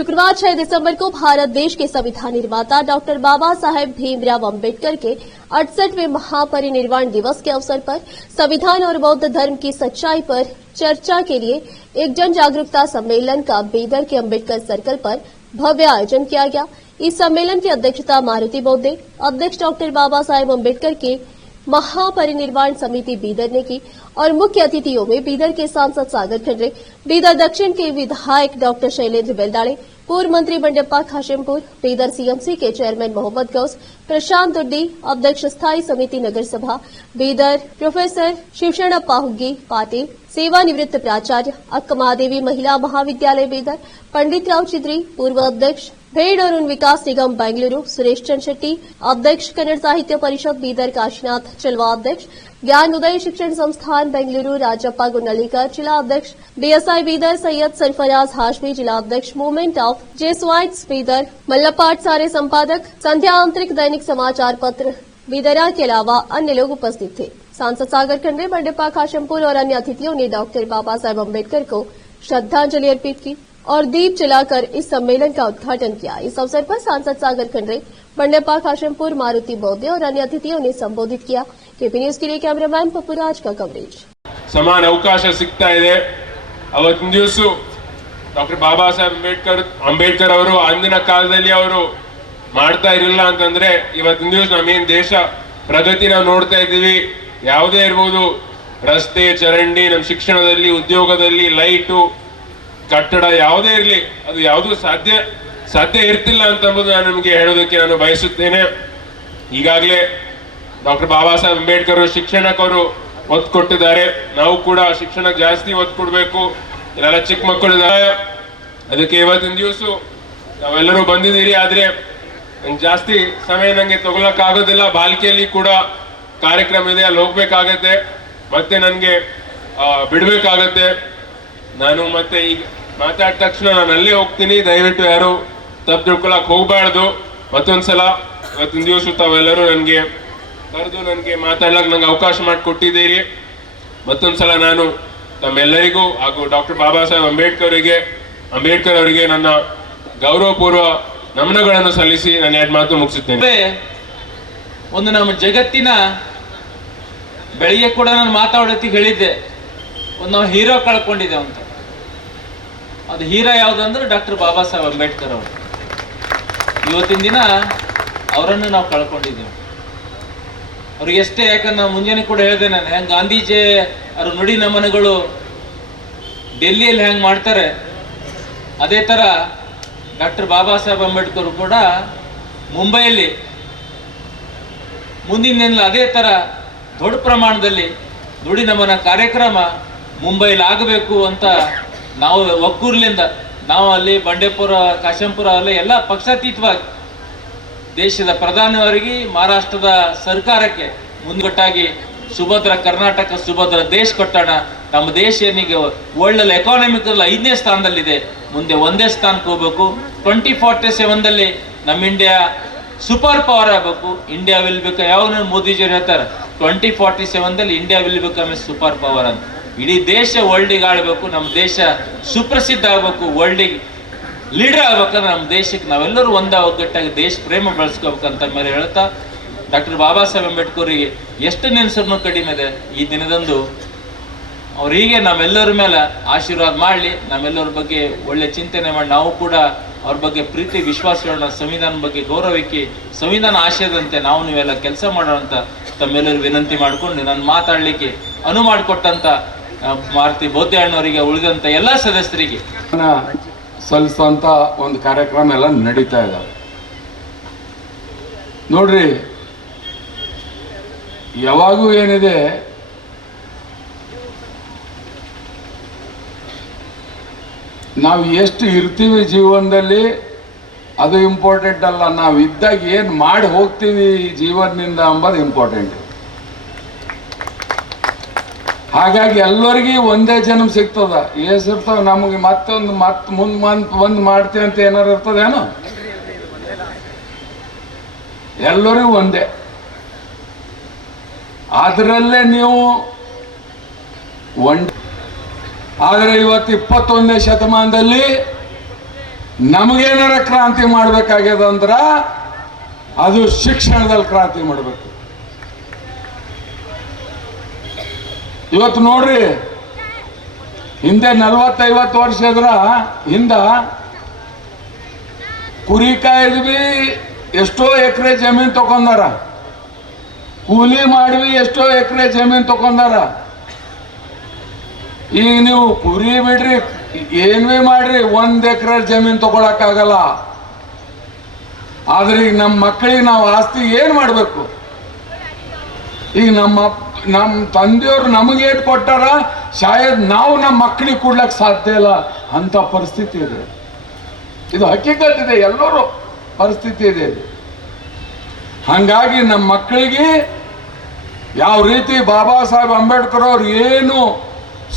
शुक्रवार 6 दिसंबर को भारत देश के संविधान निर्माता डॉक्टर बाबा साहेब भीमराव अंबेडकर के 68वें महापरिनिर्वाण दिवस के अवसर पर संविधान और बौद्ध धर्म की सच्चाई पर चर्चा के लिए एक जन जागरूकता सम्मेलन का बीदर के अंबेडकर सर्कल पर भव्य आयोजन किया गया। इस सम्मेलन की अध्यक्षता मारुति बौद्धे, अध्यक्ष डॉक्टर बाबा साहेब अंबेडकर के महापरिनिर्वाण समिति बीदर ने की और मुख्य अतिथियों में बीदर के सांसद सागर खंडरे, बीदर दक्षिण के विधायक डॉक्टर शैलेंद्र बेलदाड़े, पूर्व मंत्री बंडेप्पा खाशेमपुर, बीदर सीएमसी के चेयरमैन मोहम्मद गौस, प्रशांत दुड्डी, अध्यक्ष स्थायी समिति नगर सभा बीदर, प्रोफेसर शिवशरणप्पा हुग्गी पाटिल, सेवानिवृत्त प्राचार्य, अक्क महादेवी महिला महाविद्यालय बीदर, पंडित राव चिद्री, पूर्व अध्यक्ष भेड़ और उन विकास निगम बेंगलुरु, सुरेश चंद्र शेट्टी, अध्यक्ष कन्नड़ साहित्य परिषद बीदर, काशीनाथ चलवा अध्यक्ष, ज्ञान उदय शिक्षण संस्थान बेंगलुरु राजप्पा गुन्नलीकर, जिला अध्यक्ष बीएसआई बीदर सैयद सरफराज हाशमी, जिला अध्यक्ष मूवमेंट ऑफ जेसुइट्स बीदर मल्लपाट सारे संपादक, संध्या आंतरिक दैनिक समाचार पत्र बीदरा के अलावा अन्य लोग उपस्थित थे। सांसद सागर खंडरे, बंडेप्पा खाशेमपुर और अन्य अतिथियों ने डॉक्टर बाबा साहेब अम्बेडकर को श्रद्धांजलि अर्पित की और दीप जलाकर इस सम्मेलन का उद्घाटन किया। इस अवसर पर सांसद सागर खंडरे, बंडेप्पा खाशेमपुर, मारुति बौद्धे और अन्य अतिथियों ने संबोधित किया। केपी न्यूज के लिए कैमरामैन पप्पूराज का कवरेज। समान अवकाश सिग्ता ಇದೆ। ಅವತ್ತಿನ ದಿವಸ ಡಾಕ್ಟರ್ ಬಾಬಾ ಸಾಹೇಬ್ ಅಂಬೇಡ್ಕರ್ ಅವರು ಅಂದಿನ ಕಾಲದಲ್ಲಿ ಅವರು ಮಾಡ್ತಾ ಇರಲಿಲ್ಲ ಅಂತಂದ್ರೆ ಇವತ್ತಿನ ದಿವಸ ನಮ್ಮೇನ್ ದೇಶ ಪ್ರಗತಿ ನಾವು ನೋಡ್ತಾ ಇದ್ದೀವಿ। ಯಾವುದೇ ಇರಬಹುದು, ರಸ್ತೆ, ಚರಂಡಿ, ನಮ್ಮ ಶಿಕ್ಷಣದಲ್ಲಿ, ಉದ್ಯೋಗದಲ್ಲಿ, ಲೈಟು, ಕಟ್ಟಡ ಯಾವುದೇ ಇರಲಿ, ಅದು ಯಾವುದು ಸಾಧ್ಯ ಇರ್ತಿಲ್ಲ ಅಂತ ನಾನು ನಿಮಗೆ ಹೇಳೋದಕ್ಕೆ ನಾನು ಬಯಸುತ್ತೇನೆ। ಈಗಾಗಲೇ ಡಾಕ್ಟರ್ ಬಾಬಾ ಸಾಹೇಬ್ ಅಂಬೇಡ್ಕರ್ ಶಿಕ್ಷಣಕ್ಕೆ ಅವರು ಒತ್ತು ಕೊಟ್ಟಿದ್ದಾರೆ। ನಾವು ಕೂಡ ಶಿಕ್ಷಣಕ್ಕೆ ಜಾಸ್ತಿ ಒತ್ತು ಕೊಡಬೇಕು। ಇಲ್ಲೆಲ್ಲ ಚಿಕ್ಕ ಮಕ್ಕಳು ಇದ್ದಾರೆ, ಅದಕ್ಕೆ ಇವತ್ತಿನ ದಿವಸ ನಾವೆಲ್ಲರೂ ಬಂದಿದ್ದೀರಿ। ಆದ್ರೆ ನಂಗೆ ಜಾಸ್ತಿ ಸಮಯ ನಂಗೆ ತಗೊಳಕ್ಕಾಗೋದಿಲ್ಲ, ಬಾಲ್ಕಿಯಲ್ಲಿ ಕೂಡ ಕಾರ್ಯಕ್ರಮ ಇದೆ, ಅಲ್ಲಿ ಹೋಗ್ಬೇಕಾಗತ್ತೆ, ಮತ್ತೆ ನನಗೆ ಬಿಡ್ಬೇಕಾಗತ್ತೆ। ನಾನು ಮತ್ತೆ ಈಗ ಮಾತಾಡಿದ ತಕ್ಷಣ ನಾನು ಅಲ್ಲೇ ಹೋಗ್ತೀನಿ, ದಯವಿಟ್ಟು ಯಾರು ತಪ್ಪು ತಿಳ್ಕೊಳಕ್ ಹೋಗ್ಬಾರ್ದು। ಮತ್ತೊಂದ್ಸಲ ಇವತ್ತಿನ ದಿವಸ ತಾವೆಲ್ಲರೂ ನನಗೆ ಕರೆದು ನನಗೆ ಮಾತಾಡ್ಲಕ್ಕೆ ನಂಗೆ ಅವಕಾಶ ಮಾಡಿಕೊಟ್ಟಿದ್ದೀರಿ। ಮತ್ತೊಂದ್ಸಲ ನಾನು ತಮ್ಮೆಲ್ಲರಿಗೂ ಹಾಗೂ ಡಾಕ್ಟರ್ ಬಾಬಾ ಸಾಹೇಬ್ ಅಂಬೇಡ್ಕರ್ ಅವರಿಗೆ ನನ್ನ ಗೌರವಪೂರ್ವ ನಮನಗಳನ್ನು ಸಲ್ಲಿಸಿ ನಾನು ಎರಡು ಮಾತು ಮುಗಿಸುತ್ತೇನೆ। ಒಂದು ನಮ್ಮ ಜಗತ್ತಿನ ಬೆಳಿಗ್ಗೆ ಕೂಡ ನಾನು ಮಾತಾಡೋತ್ತಿಗೆ ಹೇಳಿದ್ದೆ, ಒಂದು ನಾವು ಹೀರೋ ಕಳ್ಕೊಂಡಿದ್ದೇವೆ ಅಂತ। ಅದು ಹೀರೋ ಯಾವುದಂದ್ರೆ ಡಾಕ್ಟರ್ ಬಾಬಾ ಸಾಹೇಬ್ ಅಂಬೇಡ್ಕರ್ ಅವರು। ಇವತ್ತಿನ ದಿನ ಅವರನ್ನು ನಾವು ಕಳ್ಕೊಂಡಿದ್ದೇವೆ। ಅವ್ರಿಗೆ ಎಷ್ಟೇ, ಯಾಕಂದ್ರೆ ನಾವು ಮುಂಜಾನೆ ಕೂಡ ಹೇಳಿದೆ ನಾನು, ಹೆಂಗೆ ಗಾಂಧೀಜಿ ಅವ್ರ ನುಡಿ ನಮನಗಳು ಡೆಲ್ಲಿಯಲ್ಲಿ ಹೆಂಗೆ ಮಾಡ್ತಾರೆ, ಅದೇ ಥರ ಡಾಕ್ಟರ್ ಬಾಬಾ ಸಾಹೇಬ್ ಅಂಬೇಡ್ಕರ್ ಕೂಡ ಮುಂಬೈಯಲ್ಲಿ ಮುಂದಿನ ದಿನ ಅದೇ ಥರ ದೊಡ್ಡ ಪ್ರಮಾಣದಲ್ಲಿ ನುಡಿ ನಮನ ಕಾರ್ಯಕ್ರಮ ಮುಂಬೈಲಿ ಆಗಬೇಕು ಅಂತ ನಾವು ಒಕ್ಕೂರ್ಲಿಂದ ನಾವು ಅಲ್ಲಿ ಬಂಡೇಪುರ, ಕಾಶೆಂಪುರ ಅಲ್ಲಿ ಎಲ್ಲ ಪಕ್ಷಾತೀತವಾಗಿ ದೇಶದ ಪ್ರಧಾನಿಯವರಿಗೆ, ಮಹಾರಾಷ್ಟ್ರದ ಸರ್ಕಾರಕ್ಕೆ ಮುಂದೊಟ್ಟಾಗಿ ಸುಭದ್ರ ಕರ್ನಾಟಕ, ಸುಭದ್ರ ದೇಶ ಕೊಟ್ಟೋಣ। ನಮ್ಮ ದೇಶ ಏನಿಗೆ ವರ್ಲ್ಡ್ ಎಕಾನಮಿಕಲ್ 5ನೇ ಸ್ಥಾನದಲ್ಲಿದೆ, ಮುಂದೆ 1ನೇ ಸ್ಥಾನಕ್ಕೆ ಹೋಗ್ಬೇಕು। 2047ದಲ್ಲಿ ನಮ್ಮ ಇಂಡಿಯಾ ಸೂಪರ್ ಪವರ್ ಆಗಬೇಕು। ಇಂಡಿಯಾ ವಿಲ್ ಬಿಕಮ್, ಯಾವಾಗ ಮೋದಿಜಿಯವರು ಹೇಳ್ತಾರೆ 2047ದಲ್ಲಿ India will become a super power ಅಂತ। ಇಡೀ ದೇಶ ವರ್ಲ್ಡಿಗೆ ಆಳ್ಬೇಕು, ನಮ್ಮ ದೇಶ ಸುಪ್ರಸಿದ್ಧ ಆಗಬೇಕು, ವರ್ಲ್ಡಿಗೆ ಲೀಡರ್ ಆಗ್ಬೇಕಂದ್ರೆ ನಮ್ಮ ದೇಶಕ್ಕೆ ನಾವೆಲ್ಲರೂ ಒಗ್ಗಟ್ಟಾಗಿ ದೇಶ ಪ್ರೇಮ ಬೆಳೆಸ್ಕೋಬೇಕಂತ ಮೇಲೆ ಹೇಳ್ತಾ, ಡಾಕ್ಟರ್ ಬಾಬಾ ಸಾಹೇಬ್ ಅಂಬೇಡ್ಕರ್ಗೆ ಎಷ್ಟು ನೆನೆಸನ್ನು ಕಡಿಮೆ ಇದೆ। ಈ ದಿನದಂದು ಅವ್ರು ಹೀಗೆ ನಾವೆಲ್ಲರ ಮೇಲೆ ಆಶೀರ್ವಾದ ಮಾಡಲಿ, ನಮ್ಮೆಲ್ಲರ ಬಗ್ಗೆ ಒಳ್ಳೆ ಚಿಂತನೆ ಮಾಡಿ ನಾವು ಕೂಡ ಅವ್ರ ಬಗ್ಗೆ ಪ್ರೀತಿ ವಿಶ್ವಾಸಗಳನ್ನ, ಸಂವಿಧಾನ ಬಗ್ಗೆ ಗೌರವಕ್ಕೆ, ಸಂವಿಧಾನ ಆಶಯದಂತೆ ನಾವು ನೀವೆಲ್ಲ ಕೆಲಸ ಮಾಡೋಣ ಅಂತ ತಮ್ಮೆಲ್ಲರೂ ವಿನಂತಿ ಮಾಡಿಕೊಂಡು ನಾನು ಮಾತಾಡಲಿಕ್ಕೆ ಅನುವು ಮಾಡಿಕೊಟ್ಟಂತ ಮಾರುತಿ ಬೌದ್ಧೆ ಅಣ್ಣವರಿಗೆ, ಉಳಿದಂತ ಎಲ್ಲ ಸದಸ್ಯರಿಗೆ ಸಲ್ಲಿಸುವಂತ ಒಂದು ಕಾರ್ಯಕ್ರಮ ಎಲ್ಲ ನಡೀತಾ ಇದ್ದಾವೆ ನೋಡ್ರಿ। ಯಾವಾಗೂ ಏನಿದೆ, ನಾವು ಎಷ್ಟು ಇರ್ತೀವಿ ಜೀವನದಲ್ಲಿ ಅದು ಇಂಪಾರ್ಟೆಂಟ್ ಅಲ್ಲ, ನಾವು ಇದ್ದಾಗ ಏನು ಮಾಡಿ ಹೋಗ್ತೀವಿ ಜೀವನದಿಂದ ಅಂಬೋದು ಇಂಪಾರ್ಟೆಂಟ್। ಹಾಗಾಗಿ ಎಲ್ಲರಿಗೂ ಒಂದೇ ಜನ್ಮ ಸಿಗ್ತದ, ಏಸಿರ್ತಾವ ನಮಗೆ ಮತ್ತೊಂದು ಮುಂದೆ ಮಾಡ್ತೀವಿ ಅಂತ ಏನಾರು ಇರ್ತದೇನೋ, ಎಲ್ಲರಿಗೂ ಒಂದೇ। ಅದರಲ್ಲೇ ನೀವು ಆದರೆ ಇವತ್ತು 21ನೇ ಶತಮಾನದಲ್ಲಿ ನಮಗೇನಾರ ಕ್ರಾಂತಿ ಮಾಡ್ಬೇಕಾಗ್ಯದ ಅಂದ್ರ ಅದು ಶಿಕ್ಷಣದಲ್ಲಿ ಕ್ರಾಂತಿ ಮಾಡಬೇಕು. ಇವತ್ತು ನೋಡ್ರಿ, ಹಿಂದೆ 40-50 ವರ್ಷ ಹಿಂದ ಕುರಿ ಕಾಯ್ದ್ವಿ, ಎಷ್ಟೋ ಎಕರೆ ಜಮೀನು ತಗೊಂಡಾರ. ಕೂಲಿ ಮಾಡಿವಿ, ಎಷ್ಟೋ ಎಕರೆ ಜಮೀನು ತಗೊಂಡಾರ. ಈಗ ನೀವು ಕುರಿ ಬಿಡ್ರಿ, ಏನ್ವಿ ಮಾಡ್ರಿ, 1 ಎಕರೆ ಜಮೀನು ತಗೊಳಕ್ಕಾಗಲ್ಲ. ಆದ್ರೆ ಈಗ ನಮ್ಮ ಮಕ್ಕಳಿಗೆ ನಾವು ಆಸ್ತಿ ಏನ್ ಮಾಡ್ಬೇಕು? ಈಗ ನಮ್ಮ ತಂದೆಯವರು ನಮಗೇನು ಕೊಟ್ಟಾರ, ಶಾಯದ್ ನಾವು ನಮ್ಮ ಮಕ್ಕಳಿಗೆ ಕೊಡ್ಲಕ್ ಸಾಧ್ಯ ಇಲ್ಲ ಅಂತ ಪರಿಸ್ಥಿತಿ ಇದೆ. ಇದು ಹಕ್ಕಿಕತ್ ಇದೆ, ಎಲ್ಲರೂ ಪರಿಸ್ಥಿತಿ ಇದೆ. ಹಂಗಾಗಿ ನಮ್ಮ ಮಕ್ಕಳಿಗೆ ಯಾವ ರೀತಿ ಬಾಬಾ ಸಾಹೇಬ್ ಅಂಬೇಡ್ಕರ್ ಅವ್ರು ಏನು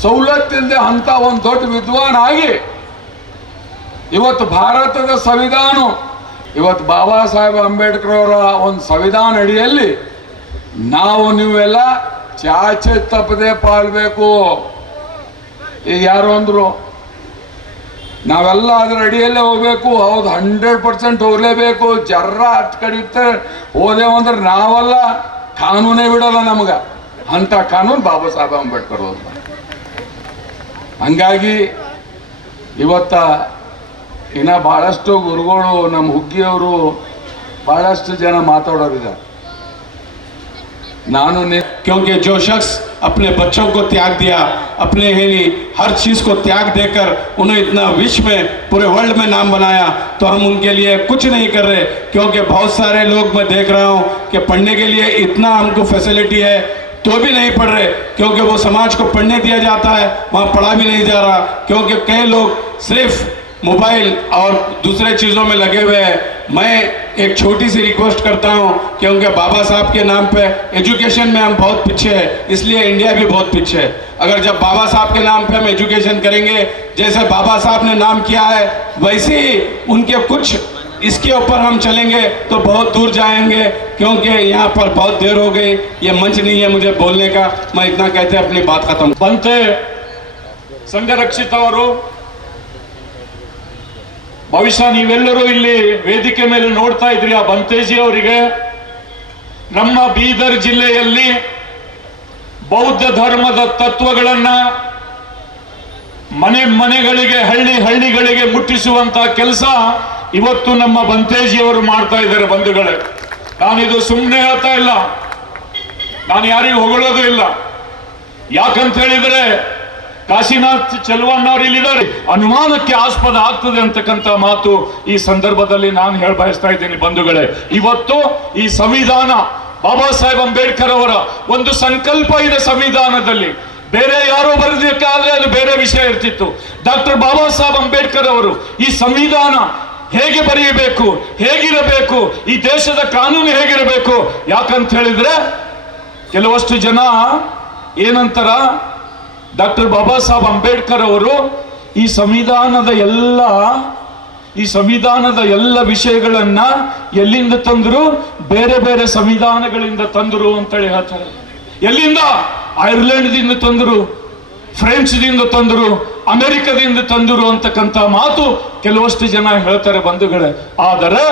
ಸವಲತ್ತಿಲ್ಲದೆ ಅಂತ ಒಂದು ದೊಡ್ಡ ವಿದ್ವಾನ್ ಆಗಿ ಇವತ್ತು ಭಾರತದ ಸಂವಿಧಾನ, ಇವತ್ತು ಬಾಬಾ ಸಾಹೇಬ್ ಅಂಬೇಡ್ಕರ್ ಅವರ ಒಂದು ಸಂವಿಧಾನ ಅಡಿಯಲ್ಲಿ ನಾವು ನೀವೆಲ್ಲ ಚಾಚೆ ತಪ್ಪದೆ ಪಾಲ್ಬೇಕು. ಈಗ ಯಾರು ಅಂದ್ರು ನಾವೆಲ್ಲ ಅದರ ಅಡಿಯಲ್ಲೇ ಹೋಗ್ಬೇಕು. ಹೌದು, 100% ಹೋಗ್ಲೇಬೇಕು. ಜರ್ರ ಹತ್ತು ಕಡಿತ ಹೋದೇವಂದ್ರೆ ನಾವೆಲ್ಲ ಕಾನೂನೇ ಬಿಡಲ್ಲ ನಮಗ. ಅಂತ ಕಾನೂನು ಬಾಬಾ ಸಾಹೇಬ್ ಅಂಬೇಡ್ಕರ್ ಅವ್ರು. ಹಂಗಾಗಿ ಇವತ್ತ ಇನ್ನ ಬಹಳಷ್ಟು ಗುರುಗಳು, ನಮ್ಮ ಹುಗ್ಗಿಯವರು ಬಹಳಷ್ಟು ಜನ ಮಾತಾಡೋರಿದ್ದಾರೆ. क्योंकि जो शख्स अपने बच्चों को त्याग दिया, अपने ही हर चीज़ को त्याग देकर उन्हें इतना विश्व में, पूरे वर्ल्ड में नाम बनाया, तो हम उनके लिए कुछ नहीं कर रहे. क्योंकि बहुत सारे लोग मैं देख रहा हूँ कि पढ़ने के लिए इतना हमको फैसिलिटी है तो भी नहीं पढ़ रहे, क्योंकि वो समाज को पढ़ने दिया जाता है, वहाँ पढ़ा भी नहीं जा रहा. क्योंकि कई लोग सिर्फ मोबाइल और दूसरे चीज़ों में लगे हुए हैं. मैं एक छोटी सी रिक्वेस्ट करता हूँ, क्योंकि बाबा साहब के नाम पे एजुकेशन में हम बहुत पीछे हैं, इसलिए इंडिया भी बहुत पीछे है. अगर जब बाबा साहब के नाम पे हम एजुकेशन करेंगे, जैसे बाबा साहब ने नाम किया है, वैसे ही उनके कुछ इसके ऊपर हम चलेंगे तो बहुत दूर जाएंगे. क्योंकि यहाँ पर बहुत देर हो गई, ये मंच नहीं है मुझे बोलने का. मैं इतना कहते अपनी बात खत्म. ಬಂತೆ ಸಂಘರಕ್ಷಿತ ಅವರು, ಬಹುಶಃ ನೀವೆಲ್ಲರೂ ಇಲ್ಲಿ ವೇದಿಕೆ ಮೇಲೆ ನೋಡ್ತಾ ಇದ್ರಿ. ಆ ಬಂತೇಜಿ ಅವರಿಗೆ ನಮ್ಮ ಬೀದರ್ ಜಿಲ್ಲೆಯಲ್ಲಿ ಬೌದ್ಧ ಧರ್ಮದ ತತ್ವಗಳನ್ನ ಮನೆಗಳಿಗೆ, ಹಳ್ಳಿಗಳಿಗೆ ಮುಟ್ಟಿಸುವಂತ ಕೆಲಸ ಇವತ್ತು ನಮ್ಮ ಬಂತೇಜಿ ಅವರು ಮಾಡ್ತಾ ಇದ್ದಾರೆ. ಬಂಧುಗಳೇ, ನಾನಿದು ಸುಮ್ಮನೆ ಹೇಳ್ತಾ ಇಲ್ಲ, ನಾನು ಯಾರಿಗೂ ಹೊಗಳೋದು ಇಲ್ಲ. ಯಾಕಂತ ಹೇಳಿದ್ರೆ ಕಾಶಿನಾಥ್ ಚಲವಾಣ್ ಅವರು ಇಲ್ಲಿದ್ದಾರೆ, ಅನುಮಾನಕ್ಕೆ ಆಸ್ಪದ ಆಗ್ತದೆ ಅಂತಕ್ಕಂಥ ಮಾತು ಈ ಸಂದರ್ಭದಲ್ಲಿ ನಾನು ಹೇಳ ಬಯಸ್ತಾ ಇದ್ದೀನಿ. ಬಂಧುಗಳೇ, ಇವತ್ತು ಈ ಸಂವಿಧಾನ ಬಾಬಾ ಸಾಹೇಬ್ ಅಂಬೇಡ್ಕರ್ ಅವರ ಒಂದು ಸಂಕಲ್ಪ ಇದೆ. ಸಂವಿಧಾನದಲ್ಲಿ ಬೇರೆ ಯಾರೋ ಬರೆದಕ್ಕಾದ್ರೆ ಅದು ಬೇರೆ ವಿಷಯ ಇರ್ತಿತ್ತು. ಡಾಕ್ಟರ್ ಬಾಬಾ ಸಾಹೇಬ್ ಅಂಬೇಡ್ಕರ್ ಅವರು ಈ ಸಂವಿಧಾನ ಹೇಗೆ ಬರೆಯಬೇಕು, ಹೇಗಿರಬೇಕು, ಈ ದೇಶದ ಕಾನೂನು ಹೇಗಿರಬೇಕು, ಯಾಕಂತ ಹೇಳಿದ್ರೆ ಕೆಲವಷ್ಟು ಜನ ಏನಂತಾರ, ಡಾಕ್ಟರ್ ಬಾಬಾ ಸಾಹೇಬ್ ಅಂಬೇಡ್ಕರ್ ಅವರು ಈ ಸಂವಿಧಾನದ ಎಲ್ಲ ವಿಷಯಗಳನ್ನ ಎಲ್ಲಿಂದ ತಂದ್ರು? ಬೇರೆ ಬೇರೆ ಸಂವಿಧಾನಗಳಿಂದ ತಂದ್ರು ಅಂತೇಳಿ ಹೇಳ್ತಾರೆ. ಎಲ್ಲಿಂದ? ಐರ್ಲೆಂಡ್ದಿಂದ ತಂದ್ರು, ಫ್ರೆಂಚ್ದಿಂದ ತಂದ್ರು, ಅಮೆರಿಕದಿಂದ ತಂದರು ಅಂತಕ್ಕಂಥ ಮಾತು ಕೆಲವಷ್ಟು ಜನ ಹೇಳ್ತಾರೆ. ಬಂಧುಗಳೇ, ಆದರೆ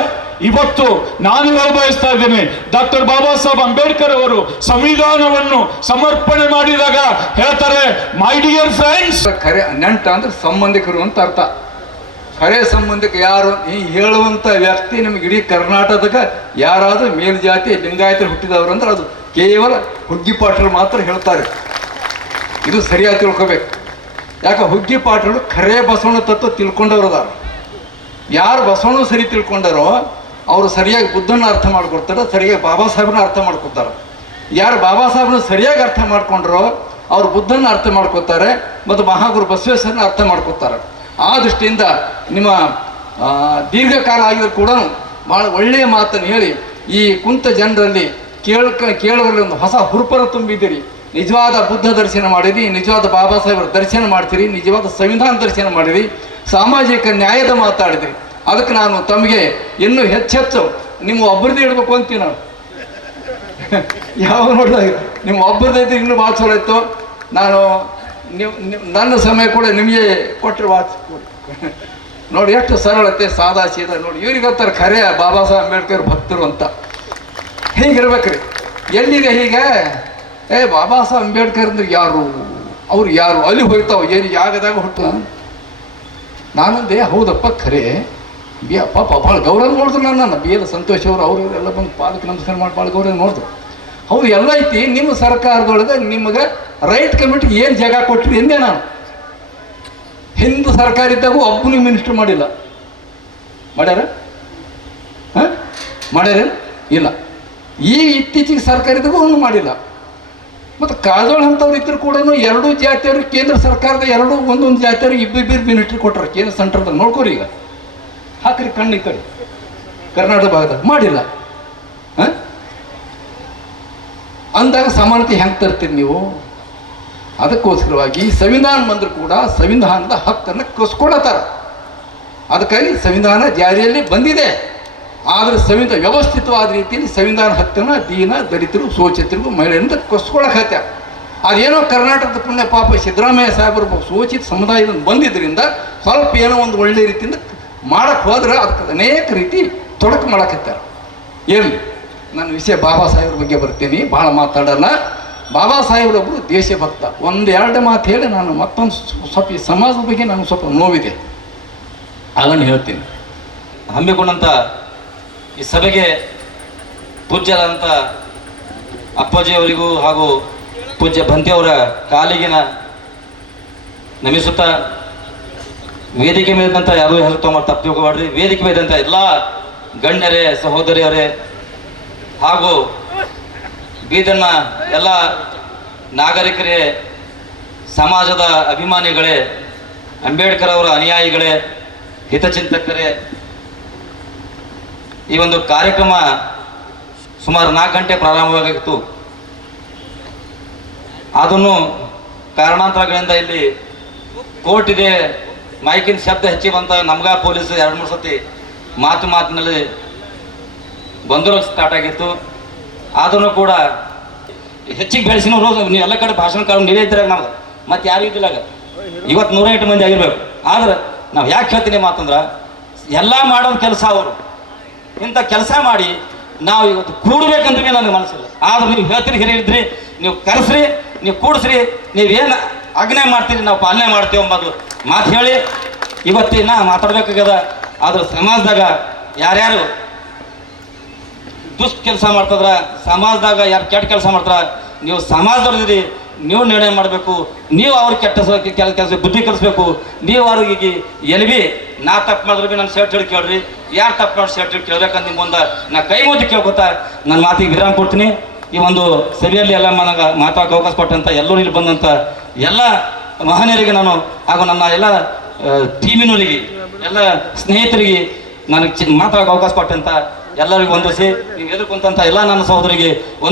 ಇವತ್ತು ನಾನು ಬಯಸ್ತಾ ಇದ್ದೇನೆ, ಡಾಕ್ಟರ್ ಬಾಬಾ ಸಾಹೇಬ್ ಅಂಬೇಡ್ಕರ್ ಅವರು ಸಂವಿಧಾನವನ್ನು ಸಮರ್ಪಣೆ ಮಾಡಿದಾಗ ಹೇಳ್ತಾರೆ, ಮೈ ಡಿಯರ್ ಫ್ರೆಂಡ್ಸ್. ಖರೆ ನೆಂಟ ಅಂದ್ರೆ ಸಂಬಂಧಿಕರು ಅಂತ ಅರ್ಥ. ಖರೆ ಸಂಬಂಧಿಕ ಯಾರು ಈ ಹೇಳುವಂತ ವ್ಯಕ್ತಿ ನಿಮ್ಗೆ ಇಡೀ ಕರ್ನಾಟಕದಾಗ ಯಾರಾದ್ರೂ ಮೇಲ್ಜಾತಿ ಲಿಂಗಾಯತರು ಹುಟ್ಟಿದವರು ಅಂದ್ರೆ ಅದು ಕೇವಲ ಹುಗ್ಗಿಪಾಟರು ಮಾತ್ರ ಹೇಳ್ತಾರೆ. ಇದು ಸರಿಯಾಗಿ ತಿಳ್ಕೊಬೇಕು. ಯಾಕೆ ಹುಗ್ಗಿಪಾಟರು ಖರೆ ಬಸವಣ್ಣ ತತ್ವ ತಿಳ್ಕೊಂಡವ್ರು ಅದಾರ. ಯಾರು ಬಸವಣ್ಣ ಸರಿ ತಿಳ್ಕೊಂಡಾರೋ ಅವರು ಸರಿಯಾಗಿ ಬುದ್ಧನ ಅರ್ಥ ಮಾಡ್ಕೊಡ್ತಾರೆ, ಸರಿಯಾಗಿ ಬಾಬಾ ಸಾಹೇಬ್ನ ಅರ್ಥ ಮಾಡ್ಕೊತಾರೆ. ಯಾರು ಬಾಬಾ ಸಾಹೇಬ್ನ ಸರಿಯಾಗಿ ಅರ್ಥ ಮಾಡ್ಕೊಂಡ್ರೋ ಅವ್ರು ಬುದ್ಧನ ಅರ್ಥ ಮಾಡ್ಕೊತಾರೆ ಮತ್ತು ಮಹಾಗುರು ಬಸವೇಶ್ವರನ ಅರ್ಥ ಮಾಡ್ಕೊತಾರೆ. ಆ ದೃಷ್ಟಿಯಿಂದ ನಿಮ್ಮ ದೀರ್ಘಕಾಲ ಆಗಿದ್ರು ಕೂಡ ಭಾಳ ಒಳ್ಳೆಯ ಮಾತನ್ನು ಹೇಳಿ ಈ ಕುಂತ ಜನರಲ್ಲಿ ಕೇಳುವಲ್ಲಿ ಒಂದು ಹೊಸ ಹುರುಪರ ತುಂಬಿದ್ದೀರಿ. ನಿಜವಾದ ಬುದ್ಧ ದರ್ಶನ ಮಾಡಿರಿ, ನಿಜವಾದ ಬಾಬಾ ಸಾಹೇಬರ ದರ್ಶನ ಮಾಡ್ತೀರಿ, ನಿಜವಾದ ಸಂವಿಧಾನ ದರ್ಶನ ಮಾಡಿರಿ, ಸಾಮಾಜಿಕ ನ್ಯಾಯದ ಮಾತಾಡಿದ್ರಿ. ಅದಕ್ಕೆ ನಾನು ತಮಗೆ ಇನ್ನೂ ಹೆಚ್ಚೆಚ್ಚು ನಿಮ್ಮ ಒಬ್ಬರದೇ ಇಡಬೇಕು ಅಂತೀವಿ. ನಾನು ಯಾವ ನೋಡಿದಾಗ ನಿಮ್ಮ ಒಬ್ಬರದೈತೆ ಇನ್ನೂ ಭಾಳ ಚಲೋ ಇತ್ತು. ನಾನು ನನ್ನ ಸಮಯ ಕೂಡ ನಿಮಗೆ ಕೊಟ್ಟರೆ ನೋಡಿ ಎಷ್ಟು ಸರಳತೆ ಸಾದಾ ಸೀದಾ. ನೋಡಿ ಇವ್ರಿಗೆ ಗೊತ್ತಾರೆ ಖರೆ ಬಾಬಾ ಸಾಹೇಬ್ ಅಂಬೇಡ್ಕರ್ ಭಕ್ತರು ಅಂತ. ಹೀಗಿರ್ಬೇಕ್ರಿ. ಎಲ್ಲಿದೆ ಹೀಗೆ ಬಾಬಾ ಸಾಹೇಬ್ ಅಂಬೇಡ್ಕರ್ ಅಂದ್ರೆ ಯಾರು, ಅವ್ರು ಯಾರು, ಅಲ್ಲಿ ಹೋಗ್ತಾವ ಏನು ಜಾಗದಾಗ ಹುಟ್ಟು. ನಾನಂದೆ ಹೌದಪ್ಪ ಖರೆ ಪಾಪ ಭಾಳ ಗೌರವ ನೋಡಿದ್ರು ನನ್ನ ಬಿ ಎಲ್ ಸಂತೋಷ್ ಅವರು ಎಲ್ಲ ಬಂದು ಪಾಲಕ್ಕೆ ನಮಸ್ಕಾರ ಮಾಡಿ ಭಾಳ ಗೌರವ ನೋಡಿದ್ರು. ಹೌದು ಎಲ್ಲ ಐತಿ, ನಿಮ್ಮ ಸರ್ಕಾರದೊಳಗೆ ನಿಮಗೆ ರೈಟ್ ಕಮಿಟಿಗೆ ಏನು ಜಾಗ ಕೊಟ್ರಿ ಎಂದೆ ನಾನು. ಹಿಂದೂ ಸರ್ಕಾರ ಇದ್ದಾಗೂ ಒಬ್ಬನಿಗೆ ಮಿನಿಸ್ಟರ್ ಮಾಡಿಲ್ಲ. ಮಾಡ್ಯಾರ? ಹಾಂ ಮಾಡ್ಯಾರ? ಇಲ್ಲ. ಈ ಇತ್ತೀಚೆಗೆ ಸರ್ಕಾರ ಇದ್ದಾಗೂ ಅವನು ಮಾಡಿಲ್ಲ. ಮತ್ತು ಕಾಜೋಳ ಅಂಥವ್ರು ಇದ್ರು ಕೂಡ ಎರಡೂ ಜಾತಿಯವರು ಕೇಂದ್ರ ಸರ್ಕಾರದ ಒಂದೊಂದು ಜಾತಿಯವ್ರಿಗೆ ಇಬ್ಬಿಬ್ಬರು ಮಿನಿಸ್ಟ್ರಿ ಕೊಟ್ಟರು ಕೇಂದ್ರ ಸೆಂಟ್ರದಾಗ. ನೋಡ್ಕೊರಿ ಈಗ, ಹಾಕ್ರಿ ಕಣ್ಣು ಈ ಕಡೆ ಕರ್ನಾಟಕ ಭಾಗದಾಗ ಮಾಡಿಲ್ಲ. ಹಾಂ ಅಂದಾಗ ಸಮಾನತೆ ಹೆಂಗೆ ತರ್ತೀರಿ ನೀವು? ಅದಕ್ಕೋಸ್ಕರವಾಗಿ ಸಂವಿಧಾನ ಬಂದರೂ ಕೂಡ ಸಂವಿಧಾನದ ಹಕ್ಕನ್ನು ಕಸ್ಕೊಳತ್ತಾರ. ಅದಕ್ಕಾಗಿ ಸಂವಿಧಾನ ಜಾರಿಯಲ್ಲಿ ಬಂದಿದೆ. ಆದರೆ ವ್ಯವಸ್ಥಿತವಾದ ರೀತಿಯಲ್ಲಿ ಸಂವಿಧಾನ ಹಕ್ಕನ್ನು ದೀನ ದಲಿತರು ಶೋಷಿತರಿಗೂ ಮಹಿಳೆಯರಿಂದ ಕಸ್ಕೊಳಕತ್ಯ. ಅದೇನೋ ಕರ್ನಾಟಕದ ಪುಣ್ಯ ಪಾಪ ಸಿದ್ದರಾಮಯ್ಯ ಸಾಹೇಬರು ಶೋಷಿತ ಸಮುದಾಯದಿಂದ ಬಂದಿದ್ದರಿಂದ ಸ್ವಲ್ಪ ಏನೋ ಒಂದು ಒಳ್ಳೆ ರೀತಿಯಿಂದ ಮಾಡಕ್ಕೆ ಹೋದ್ರೆ ಅದಕ್ಕೆ ಅನೇಕ ರೀತಿ ತೊಡಕು ಮಾಡಕತ್ತಾರೆ. ಏನು ನನ್ನ ವಿಷಯ ಬಾಬಾ ಸಾಹೇಬ್ರ ಬಗ್ಗೆ ಬರ್ತೀನಿ, ಭಾಳ ಮಾತಾಡಲ್ಲ. ಬಾಬಾ ಸಾಹೇಬ್ರೊಬ್ಬರು ದೇಶಭಕ್ತ. ಒಂದೆರಡು ಮಾತು ಹೇಳಿ ನಾನು ಮತ್ತೊಂದು ಸ್ವಲ್ಪ ಈ ಸಮಾಜದ ಬಗ್ಗೆ ನನಗೆ ಸ್ವಲ್ಪ ನೋವಿದೆ, ಅದನ್ನು ಹೇಳ್ತೀನಿ. ಹಮ್ಮಿಕೊಂಡಂಥ ಈ ಸಭೆಗೆ ಪೂಜ್ಯರಾದಂಥ ಅಪ್ಪಾಜಿಯವರಿಗೂ ಹಾಗೂ ಪೂಜ್ಯ ಬಂತಿಯವರ ಕಾಲಿಗೆ ನಮಿಸುತ್ತಾ, ವೇದಿಕೆ ಮೇಲಿದ್ದಂಥ ಯಾರೂ ಹೆಸರು ತೊಗೊಂಡು ತಪ್ಪು ತಿಳ್ಕೊಬೇಡ್ರಿ. ವೇದಿಕೆ ಮೇಲಿದ್ದಂಥ ಎಲ್ಲ ಗಣ್ಯರೇ, ಸಹೋದರಿಯರೇ ಹಾಗೂ ಬೀದರ್ನ ಎಲ್ಲ ನಾಗರಿಕರೇ, ಸಮಾಜದ ಅಭಿಮಾನಿಗಳೇ, ಅಂಬೇಡ್ಕರ್ ಅವರ ಅನುಯಾಯಿಗಳೇ, ಹಿತಚಿಂತಕರೇ, ಈ ಒಂದು ಕಾರ್ಯಕ್ರಮ ಸುಮಾರು 4 ಗಂಟೆ ಪ್ರಾರಂಭವಾಗಿತ್ತು. ಅದನ್ನು ಕಾರಣಾಂತರಗಳಿಂದ ಇಲ್ಲಿ ಕೋರ್ಟ್ ಇದೆ, ಮೈಕಿನ ಶಬ್ದ ಹೆಚ್ಚಿ ಬಂತ ನಮ್ಗ ಪೊಲೀಸ್ 2-3 ಸತಿ ಮಾತಿನಲ್ಲಿ ಗೊಂದಲ ಸ್ಟಾರ್ಟ್ ಆಗಿತ್ತು. ಆದ್ರೂ ಕೂಡ ಹೆಚ್ಚಿಗೆ ಬೆಳೆಸಿನ ನೀವು ಎಲ್ಲ ಕಡೆ ಭಾಷಣ ಕಾರಣ ನೀವೇ ಇದ್ರಾಗ ನಮ್ಗೆ ಮತ್ತೆ ಯಾರು ಇದ್ದಿಲ್ಲ. ಇವತ್ತು 108 ಮಂದಿ ಆಗಿರ್ಬೇಕು. ಆದ್ರೆ ನಾವು ಯಾಕೆ ಹೇಳ್ತೀನಿ ಮಾತಂದ್ರೆ, ಎಲ್ಲ ಮಾಡೋದು ಕೆಲಸ ಅವರು. ಇಂಥ ಕೆಲಸ ಮಾಡಿ ನಾವು ಇವತ್ತು ಕೂಡಬೇಕಂದ್ರೆ ನನಗೆ ಮನಸ್ಸಿಲ್ಲ. ಆದ್ರೆ ನೀವು ಹೇಳ್ತೀರಿ, ಹಿರಿಯಿದ್ರಿ, ನೀವು ಕರೆಸ್ರಿ, ನೀವು ಕೂಡಿಸ್ರಿ, ನೀವೇನು ಆಜ್ಞೆ ಮಾಡ್ತೀರಿ ನಾವು ಪಾಲನೆ ಮಾಡ್ತೀವಿ ಎಂಬುದು ಮಾತು ಹೇಳಿ ಇವತ್ತಿನ ಮಾತಾಡ್ಬೇಕಾಗ್ಯದ. ಆದ್ರೆ ಸಮಾಜದಾಗ ಯಾರ್ಯಾರು ದುಷ್ಟ ಕೆಲಸ ಮಾಡ್ತದ್ರ, ಸಮಾಜದಾಗ ಯಾರು ಕೆಟ್ಟ ಕೆಲಸ ಮಾಡ್ತಾರ, ನೀವು ಸಮಾಜದವ್ರಿದ್ದೀರಿ, ನೀವು ನಿರ್ಣಯ ಮಾಡಬೇಕು. ನೀವು ಅವ್ರಿಗೆ ಕೆಟ್ಟ ಕೆಲಸ ಬುದ್ಧಿ ಕಲಿಸ್ಬೇಕು. ನೀವು ಅವ್ರಿಗೆ ಎಲ್ಲಿ ಭೀ ನಾ ತಪ್ಪು ಮಾಡಿದ್ರು ಭೀ ನನ್ನ ಶರ್ಟ್ ಹಿಡಿದು ಕೇಳ್ರಿ, ಯಾರು ತಪ್ಪು ಮಾಡಿ ಶರ್ಟ್ ಹಿಡಿದು ಕೇಳ್ಬೇಕಂತ ನಿಮ್ಮ ಮುಂದೆ ನಾ ಕೈ ಮುದ್ದೆ ಕೇಳ್ಕೊತಾ ನನ್ನ ಮಾತಿಗೆ ವಿರಾಮ ಕೊಡ್ತೀನಿ. ಈ ಒಂದು ಸಭೆಯಲ್ಲಿ ಎಲ್ಲ ನನಗೆ ಮಾತಾಡೋಕೆ ಅವಕಾಶ ಕೊಟ್ಟಂಥ ಎಲ್ಲರೂ ಇಲ್ಲಿ ಬಂದಂಥ ಎಲ್ಲ ಮಹನೀಯರಿಗೆ ನಾನು ಹಾಗೂ ನನ್ನ ಎಲ್ಲ ಟೀಮಿನವರಿಗೆ, ಎಲ್ಲ ಸ್ನೇಹಿತರಿಗೆ ನನಗೆ ಮಾತಾಡೋಕೆ ಅವಕಾಶ ಕೊಟ್ಟಂಥ ಎಲ್ಲರಿಗೂ ವಂದಿಸಿ, ನೀವು ಎದುರ್ಕೊಂತ ಎಲ್ಲ ನನ್ನ ಸಹೋದರಿಗೆ